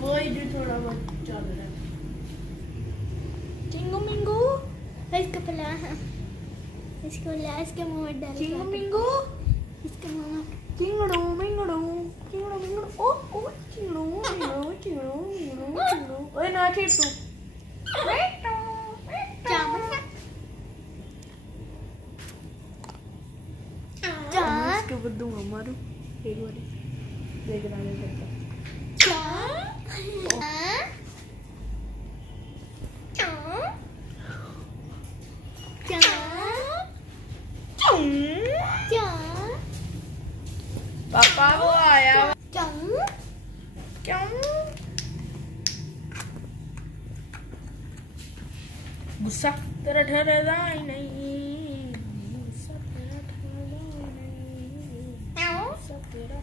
वही जो थोड़ा बहुत चल रहा है। चिंगू मिंगू इसका पला इसको ला इसके मुंह में डाल। चिंगू मिंगू इसके मुंह में चिंगड़ू मिंगड़ू चिंगड़ू मिंगड़ू ओ चिंगड़ू मिंगड़ू चिंगड़ू मिंगड़ू चिंगड़ू ओए ना ठीक तू इसके बद्दू मारू एक बार देख रहा है करता पापा वो आया क्यों गुस्सा तेरा ठहरेगा ही नहीं गुस्सा तेरा ठहरेगा ही नहीं गुस्सा तेरा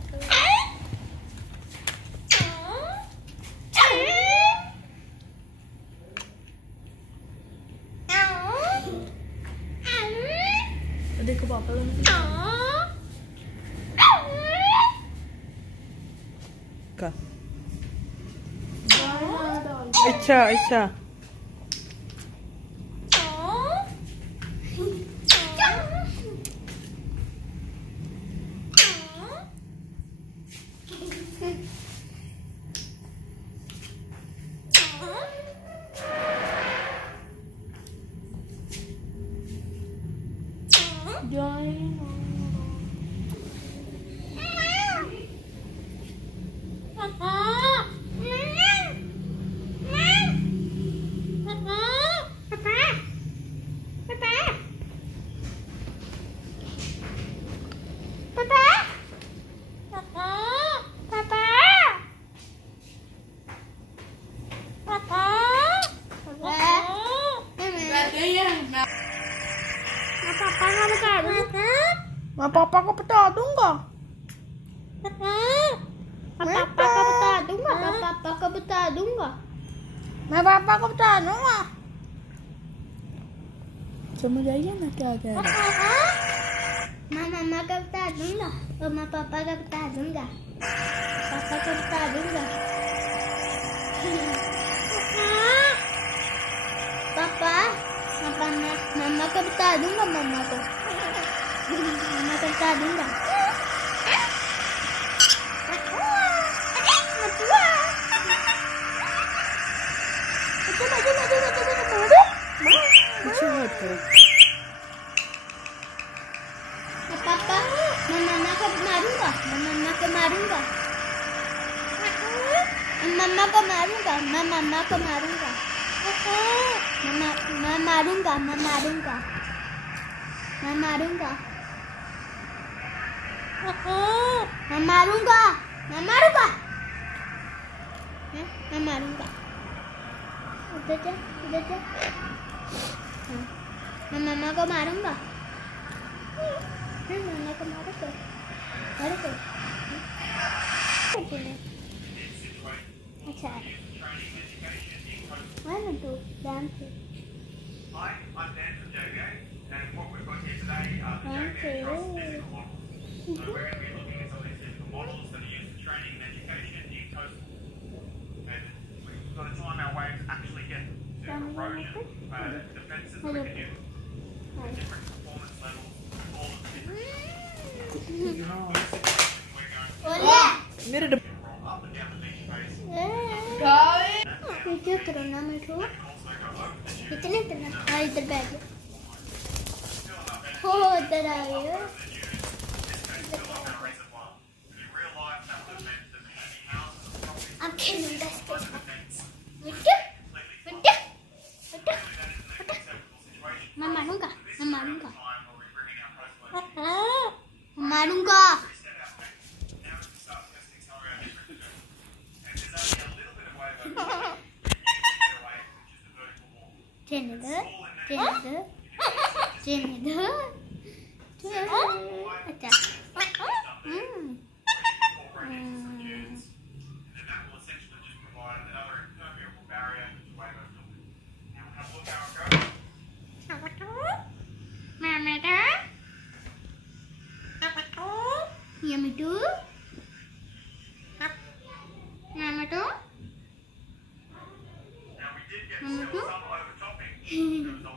देखो पापा का अच्छा अच्छा मैं पापा को बता दूंगा। मैं पापा को बता दूंगा। मैं पापा को बता दूंगा। मैं पापा को बता दूंगा। समझ आइए ना क्या कह रहा है? मैं मम्मा को बता दूंगा और मैं पापा को बता दूंगा। पापा को बता दूंगा। पापा मम्मा को बता दूंगा। मम्मा को बता दूंगा। पापा मैं मम्मा को मारूंगा। मैं मम्मा को मारूंगा। मम्मा को मारूंगा। मैं मम्मा को मारूंगा। मैं मारूंगा। मैं मारूंगा। मैं मारूंगा। मैं मारूंगा। मैं मारूंगा। मैं मारूंगा। उधर जा उधर जा। मैं मम्मा को मारूंगा। मम्मा को मारूंगा। मारूंगा। अच्छा मैं मिट्टू dance Hi, I'm Dan from JVA, and what we've got here today are the JVA Trust physical models. So we're going to be looking at some of these physical models that are used for training and education in coastal. And we've got to time our waves actually get to erosion, defences we can do, different performance levels, all of the different we're going to roll up and down the beach face. क्या करना मिठू कितने इतना हाँ इधर बैठ हो इधर आ गया अब खेलूंगा इसके साथ मिठू मिठू मिठू मैं मारूंगा मैं मारूंगा मारूंगा Jennifer, And that will essentially just provide another impermeable barrier Ya Mitthu. Nah Mitthu. Now we did get Mama still tuh? some overtopping. There was a